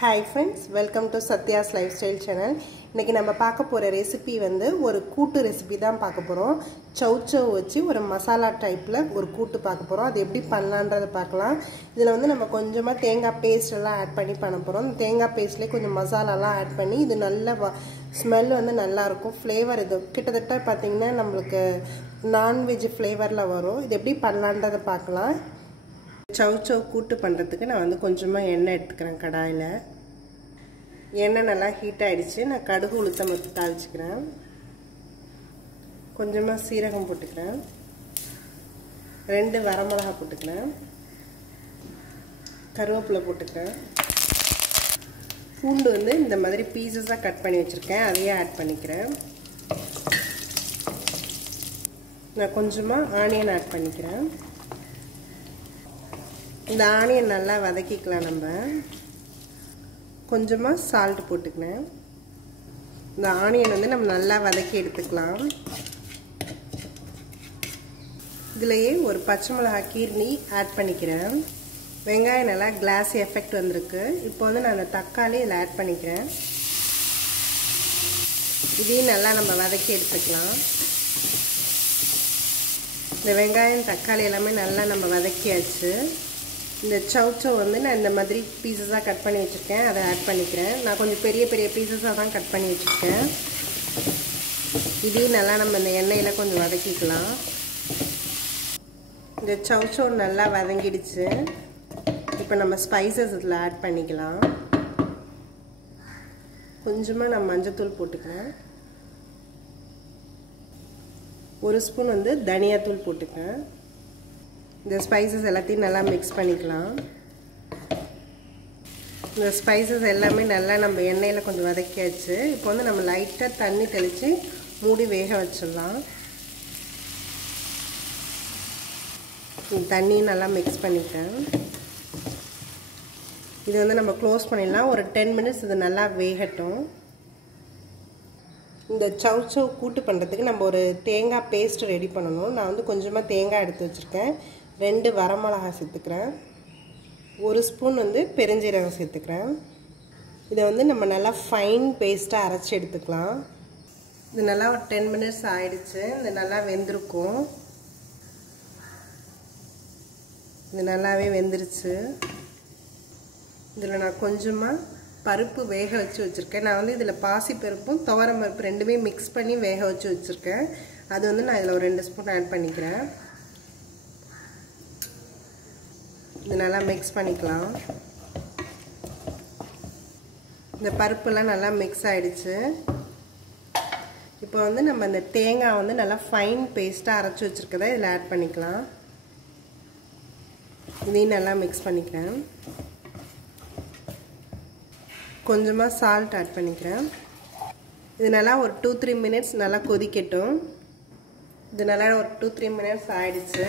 Hi friends, welcome to Sathya's lifestyle channel. இன்னைக்கு நம்ம பார்க்க போற ரெசிபி வந்து ஒரு கூட்டு ரெசிபி தான் பார்க்க போறோம். Chowchow வச்சு ஒரு மசாலா டைப்ல ஒரு கூட்டு பார்க்க போறோம். அது எப்படி பண்ணலாம்ன்றத பார்க்கலாம். இதுல வந்து நம்ம கொஞ்சமா தேங்காய் பேஸ்ட் எல்லாம் ஆட் பண்ணி பண்ண போறோம். தேங்காய் பேஸ்ட்லயே கொஞ்சம் மசாலா எல்லாம் ஆட் பண்ணி இது நல்ல ஸ்மெல் வந்து நல்லா இருக்கும். ஃப்ளேவர் இது கிட்டத்தட்ட பாத்தீங்கன்னா நமக்கு நான்வெஜ் ஃப்ளேவர்ல வரும். இது எப்படி பண்ணலாம்ன்றத பார்க்கலாம். Chowchow கூட்டு பண்றதுக்கு நான் வந்து கொஞ்சமா எண்ணெய் எடுத்துக்கிறேன் கடாயில. எண்ணெய் நல்லா ஹீட் ஆயிடுச்சு. நான் கடுகு உளுத்தம் பருப்பு தாளிச்சுக்கிறேன். கொஞ்சமா சீரகம் போட்டுக்கிறேன். 2 வரமிளகாய் போட்டுக்கிறேன். கருவேப்பிலை போட்டுக்கிறேன். பூண்டு வந்து இந்த மாதிரி பீசஸா கட் பண்ணி வச்சிருக்கேன். அதையே ஆட் பண்ணிக்கிறேன். நான் கொஞ்சமா ஆனியன் ஆட் பண்ணிக்கிறேன். இந்த ஆனியன் நல்லா வதக்கிக்கலாம். நம்ம கொஞ்சமா சால்ட் போட்டுக்கிறேன். இந்த ஆனியன் வந்து நம்ம நல்லா வதக்கி எடுத்துக்கலாம். இதுலயே ஒரு பச்சை மிளகாய் கீர்னி ஆட் பண்ணிக்கிறேன். வெங்காயம் நல்லா கிளாஸ் எஃபெக்ட் வந்திருக்கு. இப்போ வந்து நான் அந்த தக்காளி இதில் ஆட் பண்ணிக்கிறேன். இதையும் நல்லா நம்ம வதக்கி எடுத்துக்கலாம். இந்த வெங்காயம் தக்காளி எல்லாமே நல்லா நம்ம வதக்கியாச்சு. இந்த Chowchow வந்து நான் இந்த மாதிரி பீசஸா கட் பண்ணி வச்சிருக்கேன். அதை ஆட் பண்ணிக்கிறேன். நான் கொஞ்சம் பெரிய பெரிய பீசஸா தான் கட் பண்ணி வச்சிருக்கேன். இதையும் நல்லா நம்ம இந்த எண்ணெயில கொஞ்சம் வதக்கிக்கலாம். இந்த Chowchow நல்லா வதங்கிடுச்சு. இப்போ நம்ம ஸ்பைசஸ் இதில் ஆட் பண்ணிக்கலாம். கொஞ்சமா நான் மஞ்சத்தூள் போட்டுக்கிறேன். 1 ஸ்பூன் வந்து தனியாத்தூள் போட்டுக்கிறேன். இந்த ஸ்பைசஸ் எல்லாத்தையும் நல்லா மிக்ஸ் பண்ணிக்கலாம். இந்த ஸ்பைசஸ் எல்லாமே நல்லா நம்ம எண்ணெயில் கொஞ்சம் வதக்கியாச்சு. இப்போ வந்து நம்ம லைட்டாக தண்ணி தெளித்து மூடி வேக வச்சிடலாம். தண்ணியும் நல்லா மிக்ஸ் பண்ணிட்டேன். இது வந்து நம்ம க்ளோஸ் பண்ணிடலாம். ஒரு 10 மினிட்ஸ் இது நல்லா வேகட்டும். இந்த Chowchow கூட்டு பண்ணுறதுக்கு நம்ம ஒரு தேங்காய் பேஸ்ட் ரெடி பண்ணணும். நான் வந்து கொஞ்சமாக தேங்காய் எடுத்து வச்சுருக்கேன். 2 வரமிளகாய் சேர்த்துக்கிறேன். 1 ஸ்பூன் வந்து பெருஞ்சீரகம் சேர்த்துக்கிறேன். இதை வந்து நம்ம நல்லா ஃபைன் பேஸ்ட்டாக அரைச்சி எடுத்துக்கலாம். இது நல்லா ஒரு 10 மினிட்ஸ் ஆயிடுச்சு. இது நல்லா வெந்திருக்கும். இது நல்லாவே வெந்துருச்சு. இதில் நான் கொஞ்சமாக பருப்பு வேக வச்சு வச்சுருக்கேன். நான் வந்து இதில் பாசி பருப்பும் துவரம் பருப்பு ரெண்டுமே மிக்ஸ் பண்ணி வேக வச்சு வச்சுருக்கேன். அது வந்து நான் இதில் ஒரு 2 ஸ்பூன் ஆட் பண்ணிக்கிறேன். இது நல்லா மிக்ஸ் பண்ணிக்கலாம். இந்த பருப்புலாம் நல்லா மிக்ஸ் ஆயிடுச்சு. இப்போ வந்து நம்ம இந்த தேங்காய் வந்து நல்லா ஃபைன் பேஸ்ட்டாக அரைச்சி வச்சுருக்கதை இதில் ஆட் பண்ணிக்கலாம். இதையும் நல்லா மிக்ஸ் பண்ணிக்கிறேன். கொஞ்சமாக சால்ட் ஆட் பண்ணிக்கிறேன். இது நல்லா ஒரு 2-3 மினிட்ஸ் நல்லா கொதிக்கட்டும். இது நல்லா ஒரு 2-3 மினிட்ஸ் ஆயிடுச்சு.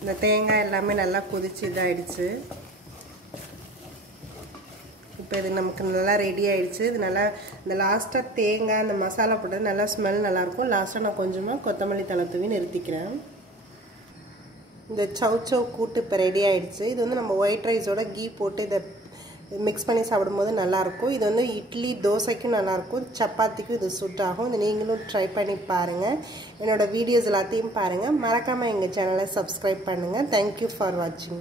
இந்த தேங்காய் எல்லாமே நல்லா கொதிச்சு இதாயிடுச்சு. இப்போ இது நமக்கு நல்லா ரெடி ஆயிடுச்சு. இது நல்லா இந்த லாஸ்ட்டாக தேங்காய் அந்த மசாலா போட்டது நல்லா ஸ்மெல் நல்லாயிருக்கும். லாஸ்ட்டாக நான் கொஞ்சமாக கொத்தமல்லி தழை தூவி நிறுத்திக்கிறேன். இந்த Chowchow கூட்டு இப்போ ரெடி ஆயிடுச்சு. இது வந்து நம்ம ஒயிட் ரைஸோட கீ போட்டு இதை மிக்ஸ் பண்ணி சாப்பிடும்போது நல்லாயிருக்கும். இது வந்து இட்லி தோசைக்கும் நல்லாயிருக்கும். சப்பாத்திக்கும் இது சூட் ஆகும். இது நீங்களும் ட்ரை பண்ணி பாருங்கள். என்னோடய வீடியோஸ் எல்லாத்தையும் பாருங்கள். மறக்காமல் எங்கள் சேனலை சப்ஸ்கிரைப் பண்ணுங்கள். தேங்க்யூ ஃபார் வாட்சிங்.